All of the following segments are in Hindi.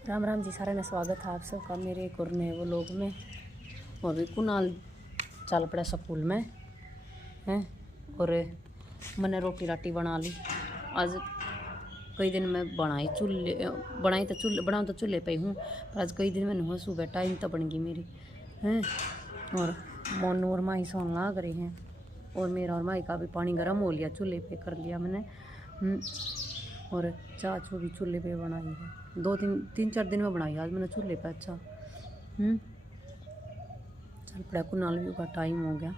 राम राम जी सारे ने स्वागत है आप सबका मेरे एक और नए व्लॉग में। और भी कुनाल चल पड़ा स्कूल में हैं और मैंने रोटी राटी बना ली। आज कई दिन मैं बनाई बनाऊँ तो चूल्हे पे हूँ, पर आज कई दिन मैंने हुआ सुबह टाइम तो बन गई मेरी हैं। और मोनू और माही सोन लाग रहे हैं और मेरा और माही का भी पानी गर्म हो लिया, चूल्हे पे कर लिया मैंने। और चाचू भी चूल्हे पे बनाई है, तीन चार दिन में बनाई आज मैंने चूल्हे पे। अच्छा चल पड़ा कुनाल भी का टाइम हो गया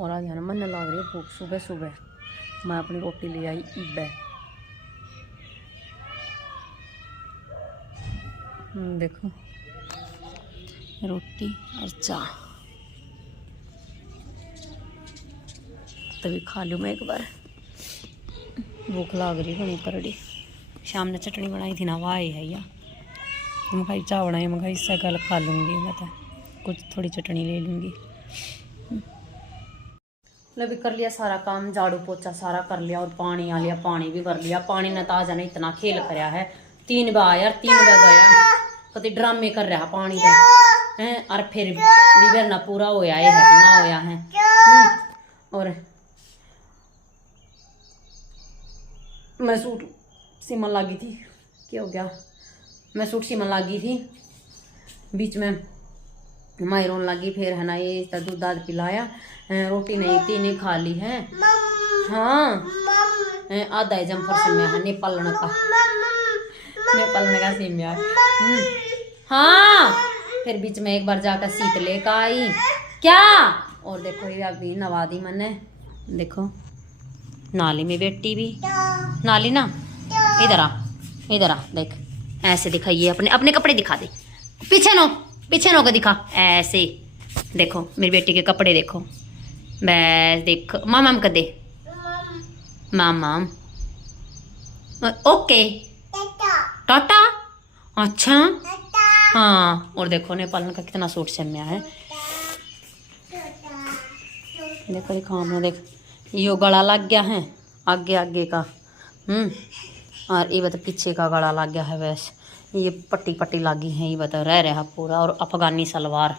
और आज है ना मन लग रही है भूख। सुबह सुबह मैं अपनी रोटी ले आई इब्बे। देखो रोटी और चाय तभी खा लूँ मैं एक बार, भूख लग रही बनी करड़ी। शाम ने चटनी बनाई थी ना वाह है या मैं खाई चाय बनाई, मैं खाई इससे गल खा लूँगी, मैं तो कुछ थोड़ी चटनी ले लूँगी। भी कर लिया सारा काम, झाड़ू पोछा सारा कर लिया और पानी आ लिया, पानी भी भर लिया। पानी ने ताजा ने इतना खेल कराया है, 3 बार यार 3 बार गया कभी ड्रामे कर रहा पानी का है। और फिर भी भरना पूरा होया है ना होया है। और मैं सूट सिमन लगी थी, क्या हो गया, मैं सूट सिमन लगी थी, बीच में माई रोन लगी। फिर है ना ये दूध दाद पिलाया, रोटी नहीं तीन खा ली है। हाँ आधा है जम्फर सिमिया है नेपालन का सिमिया। हाँ फिर बीच में एक बार जाकर सीत लेकर आई क्या। और देखो ये अभी नवा दी मैंने, देखो नाली में बेटी भी नाली ना। इधर आ देख, ऐसे दिखाइए अपने अपने कपड़े दिखा दे, पीछे नो को दिखा ऐसे। देखो मेरी बेटी के कपड़े देखो, बस देखो माम कर दे माम ओके टाटा। अच्छा हाँ और देखो नेपाल का कितना सूट सिमया है, देखो दिखाओ मैं, देख यो गला लग गया है आगे आगे का और ये बता पीछे का गला लग गया है, वैसे ये पट्टी पट्टी लगी है, ये बता रह रहा पूरा। और अफगानी सलवार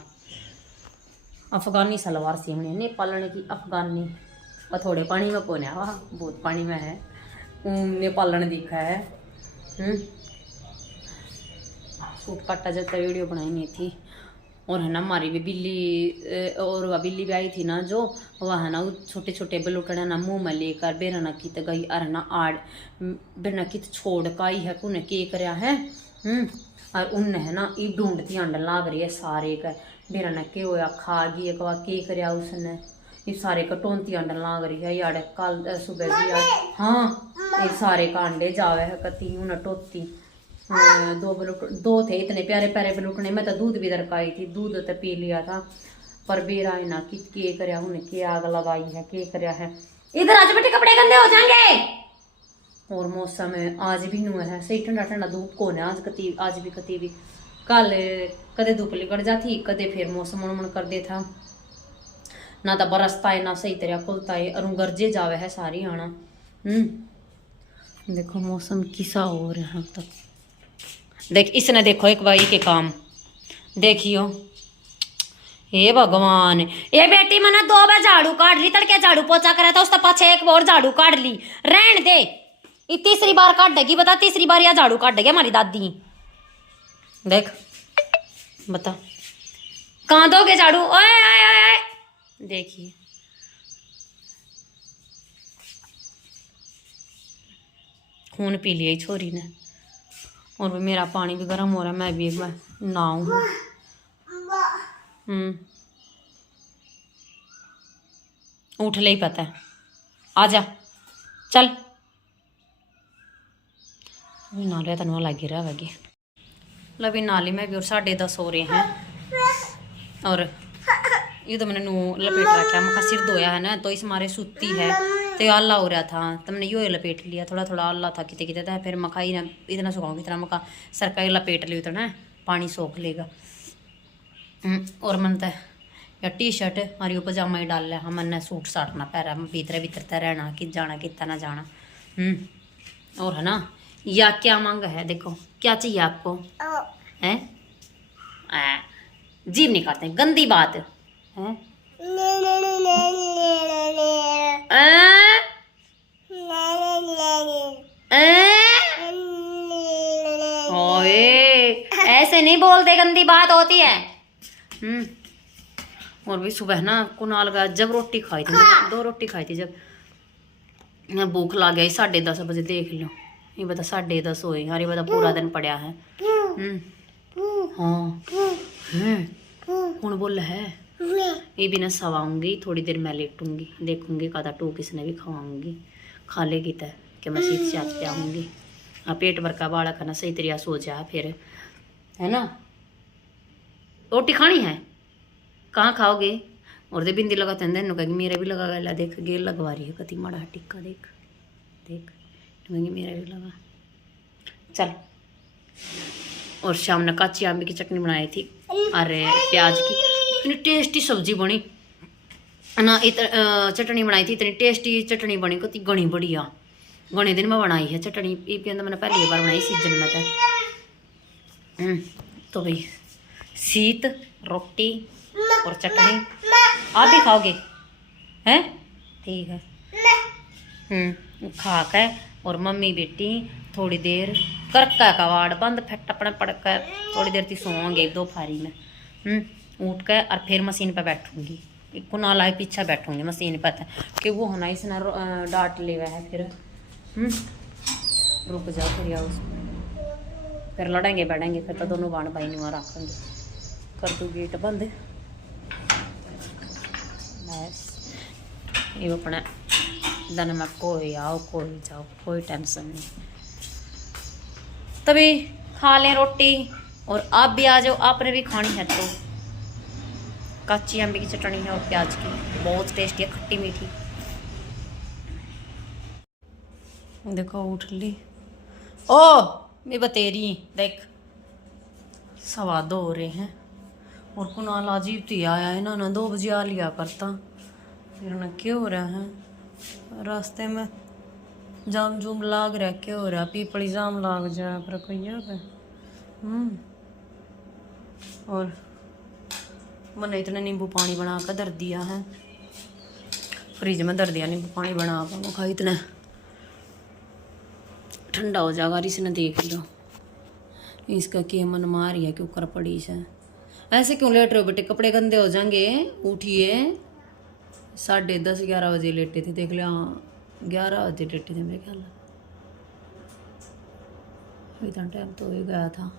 सीमने नेपाल की अफगानी, और थोड़े पानी में कौन है, वाह बहुत पानी में है। नेपाल ने दिखा है। सूट काटा जब तक वीडियो बनाई नहीं थी। और है ना हमारी भी बिल्ली, और वह बिल्ली भी आई थी ना जो, वह है ना छोटे छोटे बलूटने ना मुँह में लेकर बेरना कित गई और ना आड़ बेरना कित छोड़ का ही है कुने के करया है। और उन है ना ये ढूंढती अंडन लाग रही है सारे का, बेरना के होया खा गई एक बार के करया उसने, ये सारे का टोंती अंडन लाग रही है यार। कल सुबह भी यार हाँ ये सारे का अंडे जावे है कती उन्हें टोती। दो थे इतने प्यारे प्यारे बलूटने, मैं तो दूध भी दरकाई थी, दूध तो पी लिया था। पर बेरा ना कि के करया उन्हें के आग लगाई है के करया है। इधर आज बेटे कपड़े गंदे हो जाएंगे। और मौसम है आज भी नु है सही ठंडा ठंडा, धूप को है आज भी कती भी। कल कदे धूप लिकड़ जाती, कदे फिर मौसम उड़मण कर दे था, ना तो बरसता है ना सही तरह खुलता है और गरजे जावे है सारी आना। देखो मौसम किसा हो रहा तक, देख इसने देखो एक बारी के काम देखियो, हे भगवान। ये बेटी मैंने 2 बार झाड़ू काट ली, तड़के झाड़ू पोछा करा था, उसका पाछे एक और झाड़ू काट ली, रहन दे। ये तीसरी बार काट देगी, बता तीसरी बार या झाड़ू काट देगी हमारी दादी। देख बता कहाँ दोगे झाड़ू, ओए ओए ओए देखिए खून पी लिया छोरी ने। और भी मेरा पानी भी गर्म हो रहा है, मैं भी एक बार नहाऊं। उठ ले ही पता है, आजा चल नाले तनवा लगी रहेगी। लभी नाली में भी और 10:30 हो रहे हैं। और ये तो मैंने लपेट रखा, मखा सिर धोया है ना तो इस मारे सूती है तो आल्ला हो रहा था, तो मैंने यो लपेट लिया, थोड़ा थोड़ा आल्ला था किते किते था। फिर मखा ही ना इतना सुखाऊंगी इतना मखा सरका लपेट लिया उतना पानी सोख लेगा। और मन तो या टी शर्ट और यो पजामा ही डाल लिया, मन सूट साटना पैरा भीतर भीतर रहना कि जाना कितना ना जाना। और है ना या क्या मांगा है, देखो क्या चाहिए आपको है। जीभ निकालते हैं, गंदी बात है। ओए ऐसे नहीं बोलते, गंदी बात होती है। और भी सुबह ना कुनाल का जब रोटी खाई थी, 2 रोटी खाई थी, जब भूख लग गई 10:30 बजे, देख लो ये बता 10:30 हुए, अरे बता पूरा दिन पड़ा है। हाँ कौन बोल है, ये भी ना सवाऊंगी, थोड़ी देर मैं लेटूंगी, देखूंगी कदा टू किसने भी खवाऊंगी, खा लेगी तय कि मैं सीट चाट पे आऊंगी। पेट भर का बाड़ा करना सही तरीका सो जा फिर, है ना। रोटी खानी है, कहाँ खाओगे। और दे बिंदी लगाते हैं देन कहेंगे मेरा भी लगा गया, देख गेल लगवा रही है कति माड़ा टिक्का, देख देख कहेंगे मेरा भी लगा। चल, और शाम ने काची आंबे की चटनी बनाई थी, अरे प्याज की, इतनी टेस्टी सब्जी बनी ना, चटनी बनाई थी, इतनी टेस्टी चटनी बनी, कति घनी बढ़िया, घने दिन में बनाई है चटनी, ये मैंने पहली बार बनाई सीजन में था। तो भाई शीत रोटी और चटनी, आप भी खाओगे हैं, ठीक है। खा के और मम्मी बेटी थोड़ी देर करका कवाड़ बंद फट अपने पड़कर थोड़ी देर थी सोओंगे 2 फारी में, उठ कर और फिर मशीन पर बैठूंगी, कुनाल आए पीछे बैठूंगी मशीन पर, कि वो होना इसने डांट ले है फिर। रुक जाओ फिर या फिर लड़ेंगे बैठेंगे, फिर तो दोनों बाण भाई नहीं रखेंगे। कर दूँ गेट बंद, बस ये अपने दिन में कोई आओ कोई जाओ, कोई टेंशन नहीं। तभी खा लें रोटी, और आप भी आ जाओ, आपने भी खानी है तो। कच्ची अम्बी की चटनी है और प्याज की, बहुत टेस्टी है, खट्टी मीठी। देखो उठ ली, ओ मैं बतेरी देख 2:15 हो रहे हैं, और कुनाल अजीब तो आया है ना 2 बजे आ लिया करता, फिर ना क्यों हो रहा है, रास्ते में जाम जूम लाग रहा, क्यों हो रहा, पीपड़ी जाम लाग जाए फिर कहिए। और मैंने इतने नींबू पानी बना कर धर दिया है, फ्रिज में धर दिया नींबू पानी बना कर, खाई इतना ठंडा हो जाएगा। इसने देख लो इसका क्या मन मार है, क्यों कर पड़ी से, ऐसे क्यों लेट रहे हो बेटे, कपड़े गंदे हो जाएंगे, उठिए। 10:30 11 बजे लेटे थे, देख लिया 11 बजे लेटे थे मेरे ख्याल, इतना टाइम तो हो ही गया था।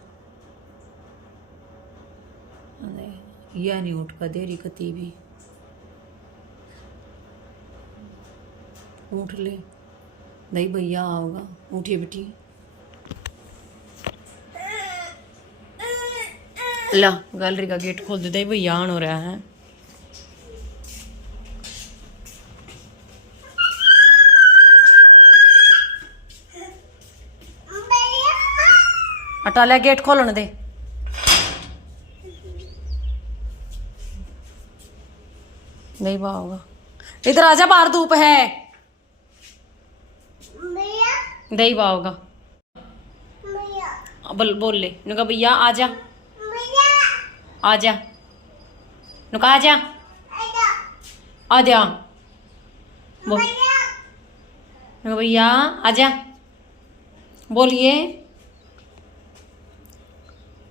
यह नहीं उठ कर देरी कती भी, उठ ले नहीं भैया आओगा, उठिए बेटी। ला गैलरी का गेट खोल दे, भैया आन हो रहा है। हटा लिया, गेट खोलने दे। नहीं बा होगा, इधर आजा, बाहर धूप है। दही बा होगा, बोल ले नुका भैया आजा, आजा नुका आजा, आजा बोल नुका भैया आजा, बोलिए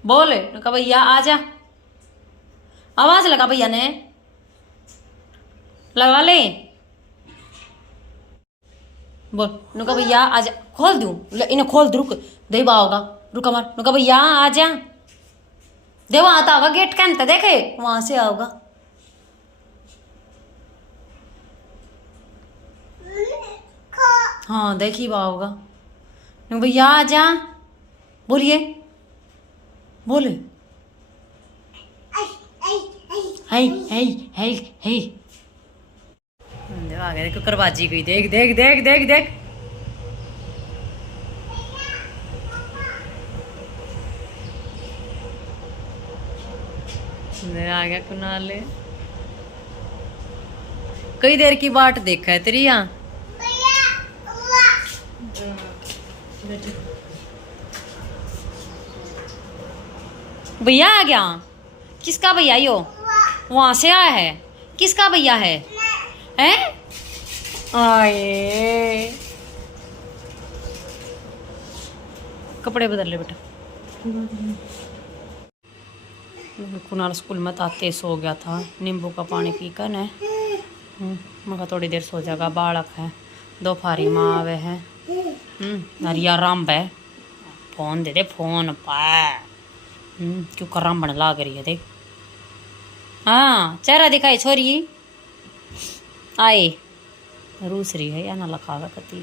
बोल नुका भैया आजा, आवाज लगा भैया ने, लगा ले, बोल नुका भैया आजा, खोल दूं, इन्हें खोल दू, रुक दे होगा, रुका मार, नुका भैया आजा, दे वहां आता होगा गेट कैंता, देखे वहां से आओगा। हाँ देखी बा होगा, नुका भैया आजा, बोलिए बोले, है है है है आ गया, देखो करवाजी गई, देख देख देख देख देख, आ गया कुनाल, कई देर की बाट देखा है तेरी यहाँ। भैया आ गया? किसका भैया यो? वहां से आया है? किसका भैया है? हैं? आए कपड़े बदल ले बेटा। कुणाल स्कूल में आते सो गया था, नींबू का पानी पीकर न। मगर थोड़ी देर सो जाएगा, बालक है, दो फारी माँ आवे है। नरिया राम है, फोन दे दे फोन पा। क्यों कराम बन लाग रही है देख। हाँ चेहरा दिखाई छोरी आए रूस रही है या ना लखावा कती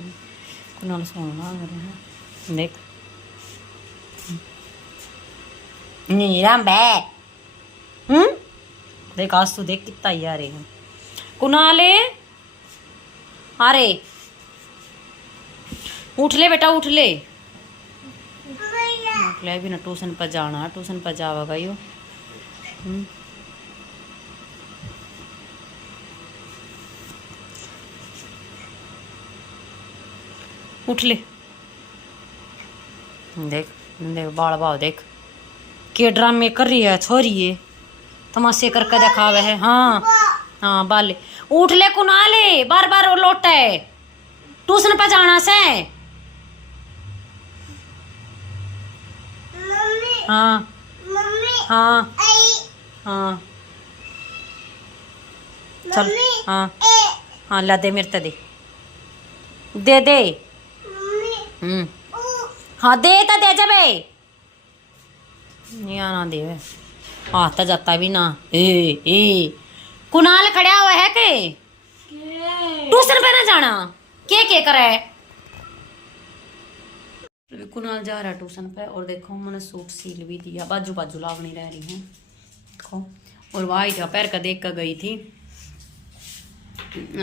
कुनाल सोन लाग रहे हैं देख। नीराम बे देख आज तू देख कितना ही आ रही है कुनाले। अरे उठ ले बेटा उठ ले। भी ना ट्यूशन पर जाना, ट्यूशन पर जाएगा यो। उठ ले। देख देख बाल भाव देख के ड्रामे कर रही है छोरी ये, तमाशे करके दिखावे है। हाँ हाँ बाले उठ ले कुनाले, बार बार लौटा है ट्यूशन पर जाना से। हाँ हाँ हाँ चल हाँ हाँ ला दे मेरे दे दे दे। हाँ दे तो दे जबे नहीं आना दे आता जाता भी ना। ए कुणाल खड़ा हुआ है के ट्यूशन पे ना जाना के करे। कुणाल जा रहा है ट्यूशन पे और देखो मैंने सूट सील भी दिया, बाजू बाजू लागनी रह रही है देखो। और वाइट पैर का देख कर गई थी,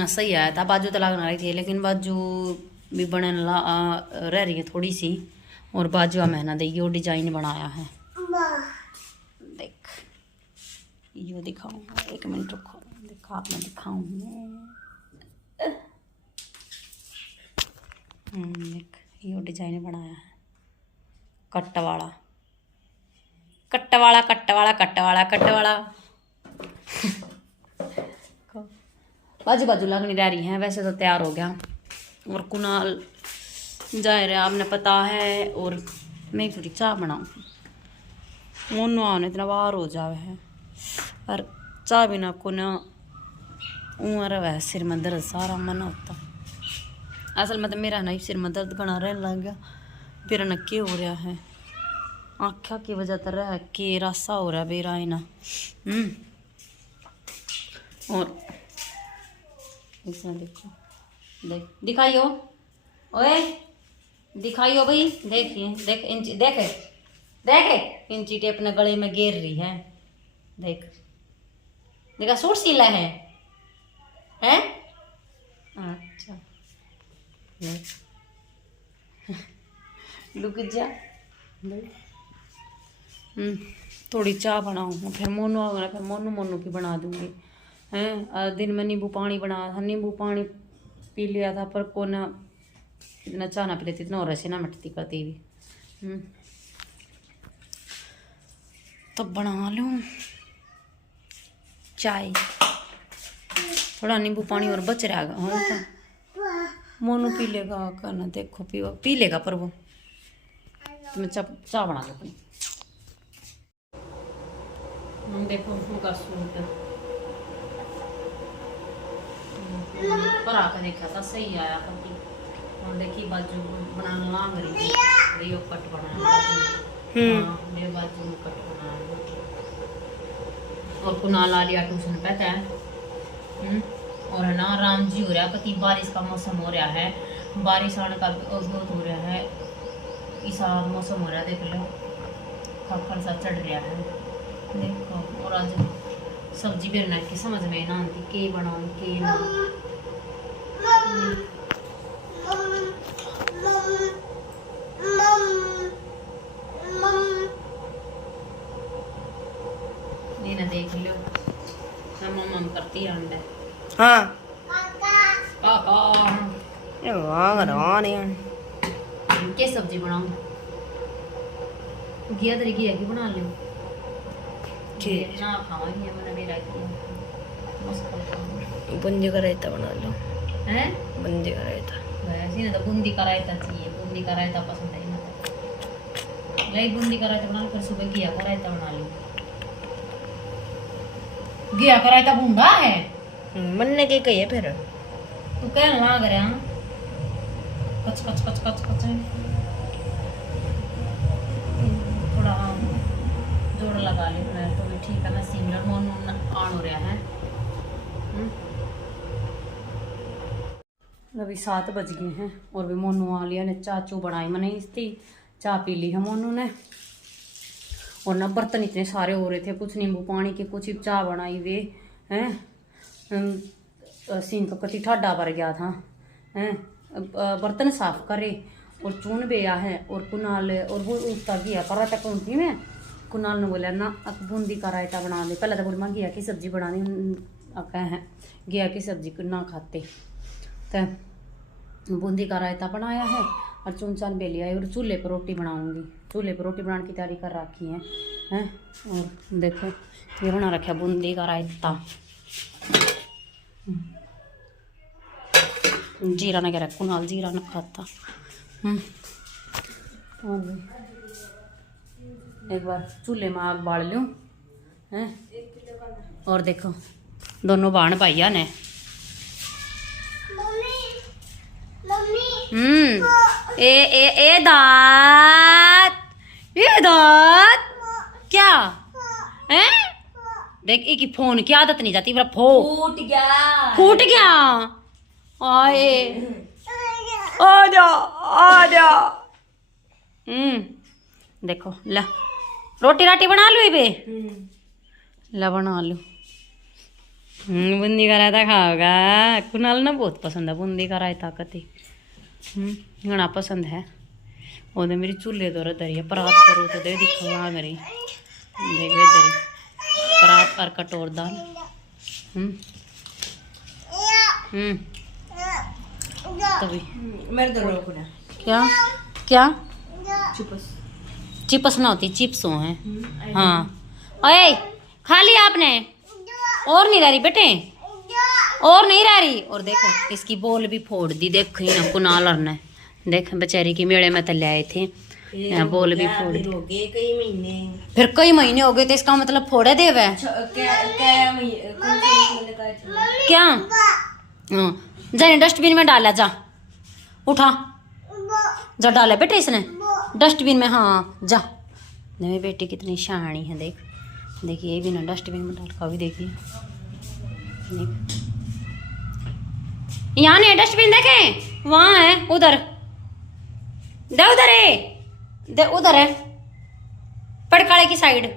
सही आया था, बाजू तो लागना रही थी लेकिन बाजू भी बने रह रही है थोड़ी सी। और बाजू मैंने दे यो डिजाइन बनाया है देख, यो दिखाऊंगा एक मिनट रुको, देखो आप मैं दिखाऊंगी। देख यो डिजाइन बनाया है कट वाला कट वाला कट वाला कट वाला कट वाला। बाजू बाजू लगनी रह रही है, वैसे तो तैयार हो गया। और कुणाल जाए रहे आपने पता है। और मैं थोड़ी चाय बनाऊँ, मोनो आने इतना बाहर हो जावे है और चाय बिना को ना उम्र वह सिर में दर्द सारा मन होता। असल में तो मेरा नहीं सिर में दर्द घना रहने लग गया, फिर न के हो रहा है आँखा की वजह तो रह के रासा हो रहा बेरा है ना। और इसमें देखो देख दिखाइयो ओए दिखाइयो भाई, देखिए देख इंची देखे देखे इंची टेप ने गले में घेर रही है देख। देखा सूट सिला है हैं? अच्छा लुक जा थोड़ी चाय बनाऊँ फिर मोनू आएगा, फिर मोनू मोनू की बना दूंगी हैं। दिन में नींबू पानी बनाया था, नींबू पानी पी लिया था पर को ना इतना चाय ना पी लेती, इतना और ऐसे ना मिटती कती भी। तो बना लूँ चाय, थोड़ा नींबू पानी और बच रहेगा। हाँ तो मोनू पी लेगा करना देखो पी लेगा पर वो तो मैं चाय बना लूँ। देखो का सूट पर आकर देखा था सही आया कति। और देखिए बाजू बनाना लांग रही थी, ये कट बनाया ये बाजू कट बनाया। और कुणाल आ लिया ट्यूशन पे है। और है ना राम जी हो रहा कति, बारिश का मौसम हो रहा है, बारिश आने का बहुत हो रहा है, ऐसा मौसम हो रहा है देख लो, खखर सा चढ़ रहा है देखो। और आज सब्जी भी बना के समझ में ना आती के बनाऊं के ना। ये ना देख लो मम्मा करती अंडे। हाँ काका ये क्या सब्जी बनाऊं, घिया तरी घिया की बना लो ठीक ना खावांगे मैंने भी रखी मस्त बूंदी का रायता बना लो। हैं बूंदी का रायता वैसे ना तो बूंदी का रायता चाहिए, बूंदी का रायता पसंद है ना, ले बूंदी का रायता बना लो, फिर सुबह घिया का रायता बना लो। घिया का रायता बूंदा है बनने के कही है फिर तू क्या लाग रहा है? कच कच कच कच कच थोड़ा जोड़ लगा ले मैं तो भी ठीक है। मैं सिमरन मोन ऑन हो रहा है। अभी 7 बज गए हैं और भी मोनू आ लिया ने चाचू बनाई मैंने इसकी चाय पी ली है मोनू ने। और ना बर्तन इतने सारे हो रहे थे, कुछ नींबू पानी के, कुछ चाय बनाई वे हैं। सिंक कति ठाडा भर गया था हैं। बर्तन साफ करे और चून बेया है और कुनाल और वो उसका घिया का रायता कौनती में कुनाल ने बोला ना अब बूंदी का रायता बना दे। पहले तो बोल मैं घिया की सब्जी बना दी, अब हैं घिया की सब्जी ना खाते तो बूंदी का रायता बनाया है और चून चान बे लिया है और चूल्हे पर रोटी बनाऊंगी। चूल्हे पर रोटी बनाने की तैयारी कर रखी है हैं। और देखो ये बना रखा बूंदी का रायता। जीरा ना कह कुनाल जीरा ना खाता। और भी एक बार चूल्हे में आग बाल लूँ हैं। और देखो दोनों बाण पाइया ने ए दांत क्या है? देख एक फोन की आदत नहीं जाती, फूट गया आए आ जा। देखो ला रोटी राटी बना लो बे ला बना लो। बूंदी का रायता खाओगा? कुनाल ना बहुत पसंद है बूंदी का रायता कति घना पसंद है। और मेरी चूल्हे दौर दरी है परात करो तो दे दिखा मेरी देख दरी परात और कटोर दाल। तभी मेरे तो रोक ना क्या क्या चिप्स चिप्स ना होती चिप्स हो हैं। हाँ ओए खा लिया आपने? और नहीं रह रही बेटे, और नहीं रह रही। और देखो इसकी बोल भी फोड़ दी देख ही ना कुनाल ने। देख बेचारी की मेले में तले आए थे यहाँ बोल भी फोड़ दी। कई महीने फिर कई महीने हो गए तो इसका मतलब फोड़े दे वे क्या? हाँ जाने डस्टबिन में डाला जा उठा जा डाला बेटे इसने डस्टबिन में। हाँ जा मेरी बेटी कितनी शानी है देख देखिए ये भी ना डस्टबिन में डाल का भी देखिए यहाँ नहीं डस्टबिन देखे वहाँ है उधर दे उधर है दे उधर है पड़काले की साइड।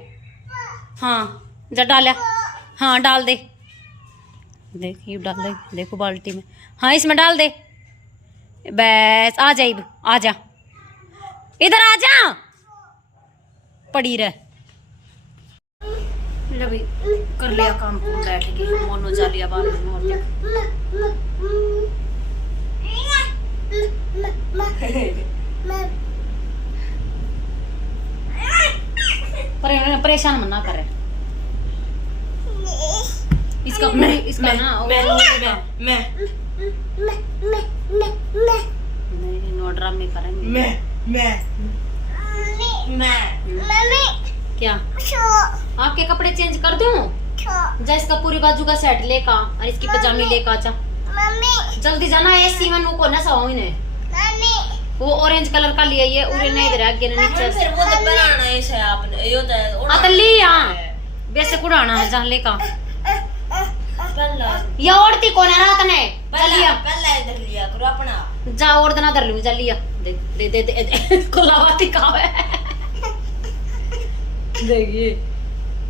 हाँ जा डाला हाँ डाल दे देख ये डाल दे देखो बाल्टी में। हाँ इसमें डाल दे बस आ जाइब आ जा इधर आ जा पड़ी रह भी कर लिया काम को बैठ गई मोनो जा लिया बाल और परेशान मना करे इसका इसका ना मैं नो ड्रामे करेंगे क्या आपके कपड़े चेंज कर दूं? जा इसका पूरी बाजू का सेट लेका और इसकी पजामी लेका आचा जल्दी जाना एसी में को ना सवाओ इन्हें वो ऑरेंज कलर का लिया ये उरे नहीं इधर आगे नीचे फिर वो तो बनाना है से आपने यो तो अतली यहां वैसे कुड़ाना है जा लेका पहला ये औरती कौन है रात ने पहला इधर लिया करो अपना जा और दना धर लूं जा लिया दे दे दे कोलावाती का है देखिए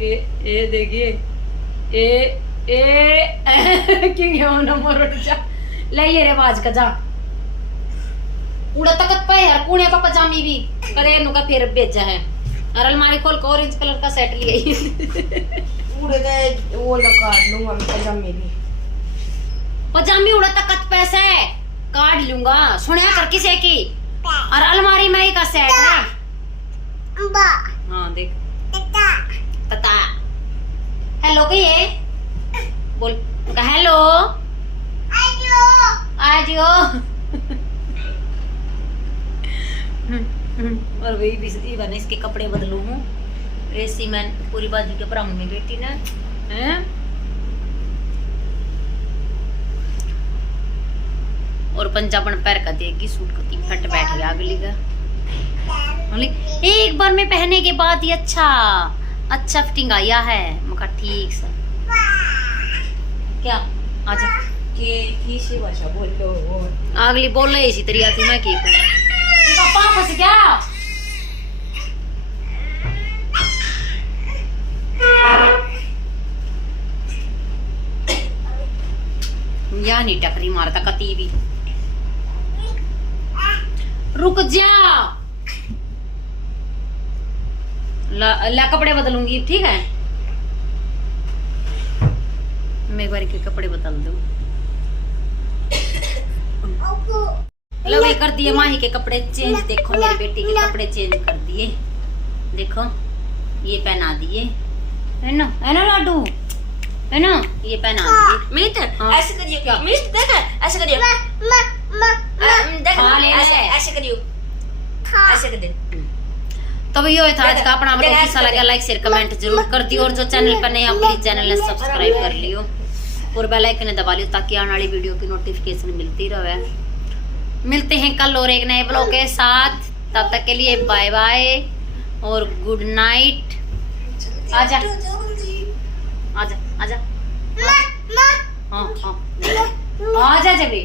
ए देखिए क्यों ये नंबर उठ जा ले ये रे बाज का जा उड़ा तकत पे यार कुणे का पजामी भी करे नु का फिर बेचा है और अलमारी खोल के ऑरेंज कलर का सेट लिए उड़े गए वो लगा लूंगा मैं पजामी उड़ा तकत पैसे काट लूंगा सुनिया कर किसे की और अलमारी में ही का सेट है हाँ देख तता हेलो कहिए, बोल हेलो, आजियो। और वही भी बने इसके कपड़े बदलू हूँ। ऐसी मैं पूरी बाजू के ब्राउन में बैठी ना हैं। और पंजाबन पैर का देगी सूट का तीन फट बैठ गया अगली का। एक बार में पहनने के बाद ही अच्छा फिटिंग आया है। मका ठीक सा क्या आजा की सी भाषा बोल लो। अगली बोल रही इसी तरीके थी मैं की पापा फंस गया। या नहीं टकरी मारता कती भी। रुक जा ला कपड़े बदलूंगी ठीक है। मैं एक बार के कपड़े बदल दूं। लो ये कर दिए माही के कपड़े चेंज। देखो मेरी बेटी के कपड़े चेंज कर दिए। देखो ये पहना दिए है ना लाडू है ना। ये पहना दिए मीत ऐसे करियो क्या मीत देख ऐसे करियो देख ऐसे करियो ऐसे कर दे। तो भैया था आज का अपना ब्लॉग कैसा लगा लाइक शेयर कमेंट जरूर कर दियो। और जो चैनल पर नया प्लीज चैनल ने सब्सक्राइब कर लियो और बेल आइकन दबा लियो ताकि आने वाली वीडियो की नोटिफिकेशन मिलती रहे। मिलते हैं कल और एक नए ब्लॉग के साथ। तब तक के लिए बाय बाय और गुड नाइट। आजा आजा आजा हाँ हाँ आजा जबी।